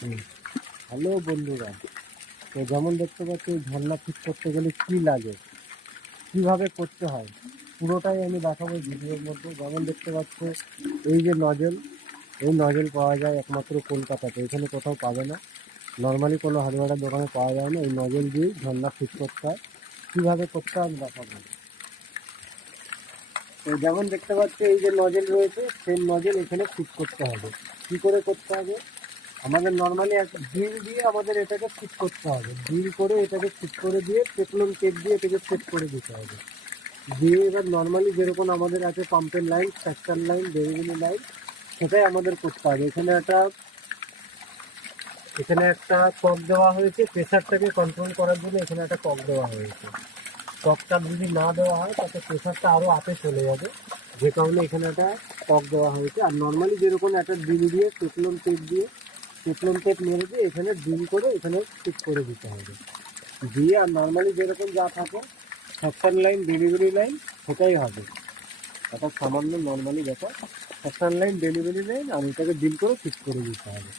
Hello বন্ধুরা, তো যেমন দেখতে পাচ্ছি এই ঝর্ণা ঠিক করতে গেলে কি লাগে, কিভাবে করতে হয়, পুরোটাই আমি দেখাবো ভিডিওর মধ্যে। যেমন দেখতে পাচ্ছি এই যে নজল, এই নজল পাওয়া যায় একমাত্র কলকাতাতে, এখানে কোথাও পাবে না। নর্মালি কোনো হার্ডওয়্যারের দোকানে পাওয়া যায় না। এই নজল দিয়ে ঝর্ণা ঠিক করতে হয়। কীভাবে করতে হয় আমি দেখাবো। তো যেমন দেখতে পাচ্ছি এই যে নজল রয়েছে, সেই নজল এখানে ফিট করতে হবে। কী করে করতে হবে? আমাদের নর্মালি এক ড্রিল দিয়ে আমাদের এটাকে ফিট করতে হবে। ড্রিল করে এটাকে ফিট করে দিয়ে পেট্রোল টেপ দিয়ে এটাকে সেট করে দিতে হবে। দিয়ে এবার নর্মালি যেরকম আমাদের আছে পাম্পের line, tractor line, delivery line, সেটাই আমাদের করতে হবে। এখানে একটা কক দেওয়া হয়েছে, প্রেশারটাকে কন্ট্রোল করার জন্য এখানে একটা কক দেওয়া হয়েছে। ককটা যদি না দেওয়া হয় তাতে প্রেশারটা আরও আপে চলে যাবে, যে কারণে এখানে একটা কক দেওয়া হয়েছে। আর নর্মালি যেরকম একটা ড্রিল দিয়ে পেট্রোল টেপ মেরে দিয়ে এখানে ড্রিল করে এখানে ফিট করে দিতে হবে। দিয়ে আর নর্মালি যেরকম যা থাকে সেকশন লাইন, ডেলিভারি লাইন, সেটাই হবে। এটা সামান্য নর্মালি ব্যাপার। সেকশন লাইন, ডেলিভারি লাইন, আর এটাকে ড্রিল করে ফিট করে দিতে হবে।